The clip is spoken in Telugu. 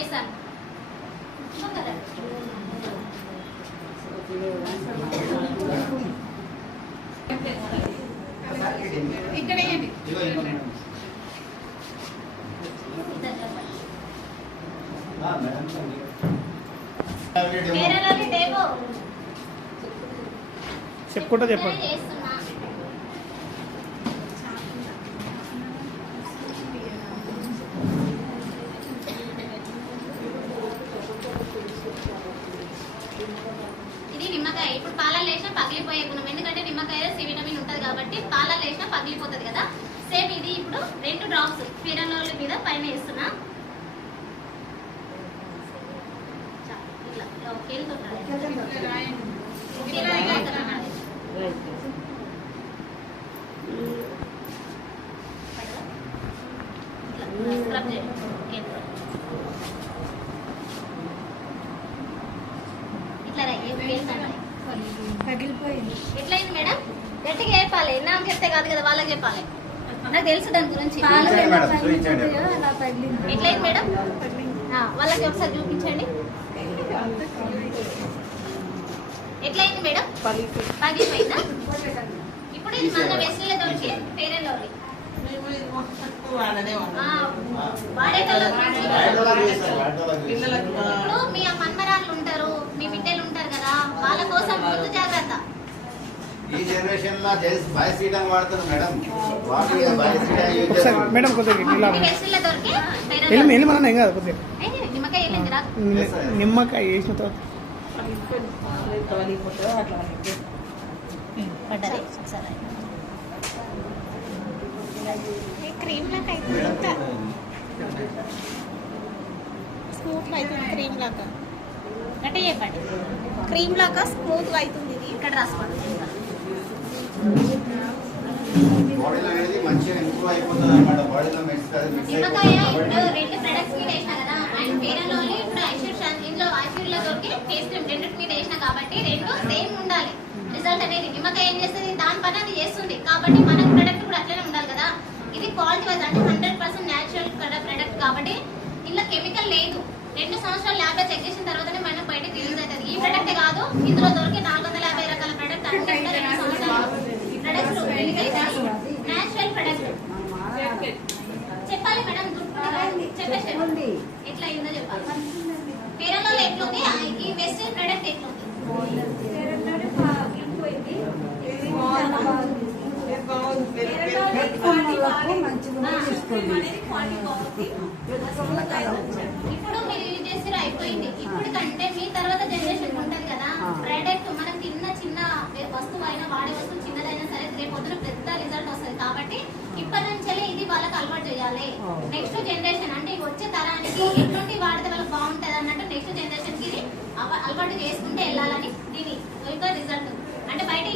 పంపిస్తాను. ఇక్కడ చెప్పుకుంటా చెప్పండి. ఇది నిమ్మకాయ. ఇప్పుడు పాలలు వేసినా పగిలిపోయే గుణం, ఎందుకంటే నిమ్మకాయ సి విటమిన్ ఉంటుంది కాబట్టి పాలలు వేసినా పగిలిపోతుంది కదా. సేమ్ ఇది ఇప్పుడు 2 డ్రాప్స్ ఫెయిర్ అండ్ లవ్లీ మీద పైన వేస్తున్నా. ఎట్లయింది మేడం? గట్టిగా చెప్పాలి, నాకు చెప్తే కాదు కదా, వాళ్ళకి చెప్పాలి. నాకు తెలుసు దాని గురించి. ఎట్లయింది మేడం? వాళ్ళకి ఒకసారి చూపించండి. ఎట్లయింది మేడం? పగిలిపోయిందా? ఇప్పుడు ఇది మన వెస్ట్లో దొరికి ఫెయిర్ అండ్ లవ్లీ ఇప్పుడు మీ మన్మరాళ్ళు ఉంటారు, మీ బిడ్డలు ఉంటారు కదా, వాళ్ళ కోసం ముందు జాగ్రత్త. ఈ జనరేషన్ లో బాయ్ సీటం వాడుతారు మేడం. మేడం కొద్దిగా నిమ్మకాయ నిమ్మకాయ వేసిన తర్వాత క్రీమ్ లాగా అవుతుంది, స్మూత్ అవుతుంది. క్రీమ్ లాగా అంటే చెప్పండి, క్రీమ్ లాగా స్మూత్ అవుతుంది. ఇది ఇక్కడ రాసుకోండి. బాడీలో అనేది మంచిగా ఇంప్రూవ్ అయిపోతుంది అన్నమాట. బాడీలో నిమ్మకాయ ఇప్పుడు 2 ప్రొడక్ట్స్ మీద వేసిన కదా, అండ్ ఫెయిర్ అండ్ లవ్లీ ఇప్పుడు ఇందులో ఐశ్వర్యలో దొరికి ఫేస్ క్రీమ్ 2 మీద వేసిన కాబట్టి 2 సేమ్ ఉండాలి రిజల్ట్ అనేది. నిమ్మకాయ ఏం చేస్తుంది, దాని పని అది చేస్తుంది కాబట్టి మన ప్రొడక్ట్ కూడా అట్లనే ఉండాలి కదా. ఇది క్వాలిటీ వైజ్ అంటే 100% న్యాచురల్ ప్రొడక్ట్ కాబట్టి ఇందులో కెమికల్ లేదు. 2 సంవత్సరాలు ల్యాబ్ లో చెక్ చేసిన తర్వాతనే మనం బయటకు రిలీజ్ అవుతుంది. ఈ ప్రొడక్టే కాదు, ఇందులో దొరికే 450 రకాల ప్రొడక్ట్ అన్ని 2 సంవత్సరాలు ప్రొడక్ట్స్ న్యాచురల్ ప్రొడక్ట్. చెప్పాలి మేడం, చెప్పేసి ఎట్లా అయిందో చెప్పాలి. పేరలో ఎట్లుంది, ఈ వెస్టర్న్ ప్రొడక్ట్ ఎట్లుంది. ఇప్పుడు మీరు యూజ్ చేసి అయిపోయింది. ఇప్పుడు కంటే మీ తర్వాత జనరేషన్ ఉంటది కదా, ప్రొడక్ట్ మనం తిన్న చిన్న వస్తువు అయినా వాడే వస్తువు చిన్నదైనా సరే రేపు పొద్దున పెద్ద రిజల్ట్ వస్తుంది. కాబట్టి ఇప్పటి నుంచే ఇది వాళ్ళకి అలవాటు చేయాలి. నెక్స్ట్ జనరేషన్ అంటే వచ్చే తరానికి ఎటువంటి వాడితే వాళ్ళకి బాగుంటది అన్నట్టు నెక్స్ట్ జనరేషన్ కి ఇది అలవాటు చేసుకుంటే వెళ్ళాలని దీని రిజల్ట్. అంటే బయట